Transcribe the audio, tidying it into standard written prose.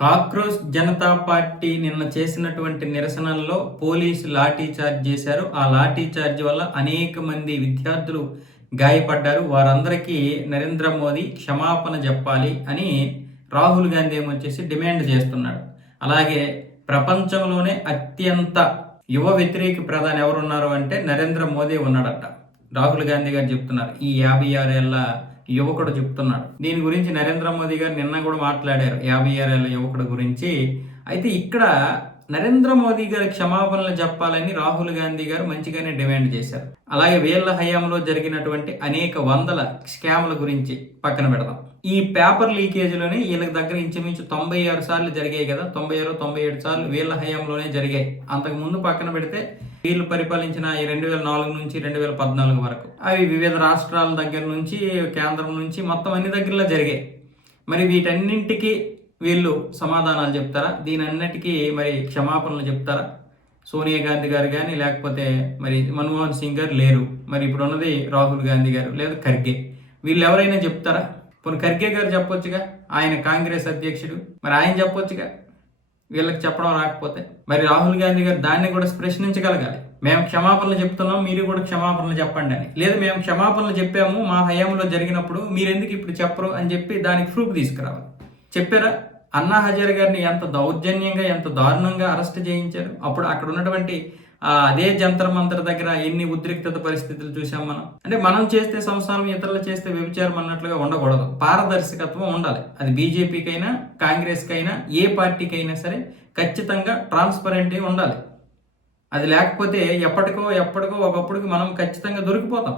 Cockroach Janata party నిన్న చేసినటువంటి నిరసనల్లో police lathi charge చేశారు. ఆ లాఠీ చార్జ్ వల్ల అనేక మంది విద్యార్థులు గాయపడ్డారు. వారందరికీ నరేంద్ర మోదీ క్షమాపణ చెప్పాలి అని రాహుల్ గాంధీ ఏమొచ్చేసి డిమాండ్ చేస్తున్నాడు. అలాగే ప్రపంచంలోనే అత్యంత యువ వ్యతిరేక ప్రధాని ఎవరున్నారు అంటే నరేంద్ర మోదీ ఉన్నాడట. రాహుల్ గాంధీ గారు చెప్తున్నారు. ఈ 56 ఏళ్ల యువకుడు చెప్తున్నాడు. దీని గురించి నరేంద్ర మోదీ గారు నిన్న కూడా మాట్లాడారు 56 ఏళ్ల యువకుడు గురించి. అయితే ఇక్కడ నరేంద్ర మోదీ గారి క్షమాపణలు చెప్పాలని రాహుల్ గాంధీ గారు మంచిగానే డిమాండ్ చేశారు. అలాగే వీళ్ళ హయాంలో జరిగినటువంటి అనేక వందల స్కామ్ల గురించి పక్కన పెడదాం. ఈ పేపర్ లీకేజీలోనే వీళ్ళకి దగ్గర ఇంచుమించు 96 సార్లు జరిగాయి కదా, 96, 97 సార్లు వీళ్ళ హయాంలోనే జరిగాయి. అంతకు ముందు పక్కన పెడితే వీళ్ళు పరిపాలించిన ఈ 2004 నుంచి 2014 వరకు అవి వివిధ రాష్ట్రాల దగ్గర నుంచి కేంద్రం నుంచి మొత్తం అన్ని దగ్గరలో జరిగాయి. మరి వీటన్నింటికి వీళ్ళు సమాధానాలు చెప్తారా? దీని అన్నిటికీ మరి క్షమాపణలు చెప్తారా? సోనియా గాంధీ గారు కానీ లేకపోతే మరి మన్మోహన్ సింగ్ గారు లేరు. మరి ఇప్పుడు ఉన్నది రాహుల్ గాంధీ గారు లేదా ఖర్గే. వీళ్ళు ఎవరైనా చెప్తారా? పోనీ ఖర్గే గారు చెప్పొచ్చుగా, ఆయన కాంగ్రెస్ అధ్యక్షుడు. మరి ఆయన చెప్పొచ్చుగా వీళ్ళకి చెప్పడం రాకపోతే. మరి రాహుల్ గాంధీ గారు దాన్ని కూడా ప్రశ్నించగలగాలి. మేము క్షమాపణలు చెప్తున్నాం, మీరు కూడా క్షమాపణలు చెప్పండి అని. లేదు మేము క్షమాపణలు చెప్పాము మా హయాంలో జరిగినప్పుడు, మీరెందుకు ఇప్పుడు చెప్పరు అని చెప్పి దానికి ప్రూఫ్ తీసుకురావాలి. చెప్పారా? అన్నా హజారే గారిని ఎంత దౌర్జన్యంగా ఎంత దారుణంగా అరెస్ట్ చేయించారు. అప్పుడు అక్కడ ఉన్నటువంటి అదే జంతర్ మంతర్ దగ్గర ఎన్ని ఉద్రిక్తత పరిస్థితులు చూసాం మనం. అంటే మనం చేస్తే సంసారం, ఇతరులు చేస్తే వ్యభిచారం అన్నట్లుగా ఉండకూడదు. పారదర్శకత్వం ఉండాలి. అది బీజేపీకైనా కాంగ్రెస్కైనా ఏ పార్టీకైనా సరే ఖచ్చితంగా ట్రాన్స్పరెంట్ ఉండాలి. అది లేకపోతే ఎప్పటికో ఒకప్పటికి మనం ఖచ్చితంగా దొరికిపోతాం.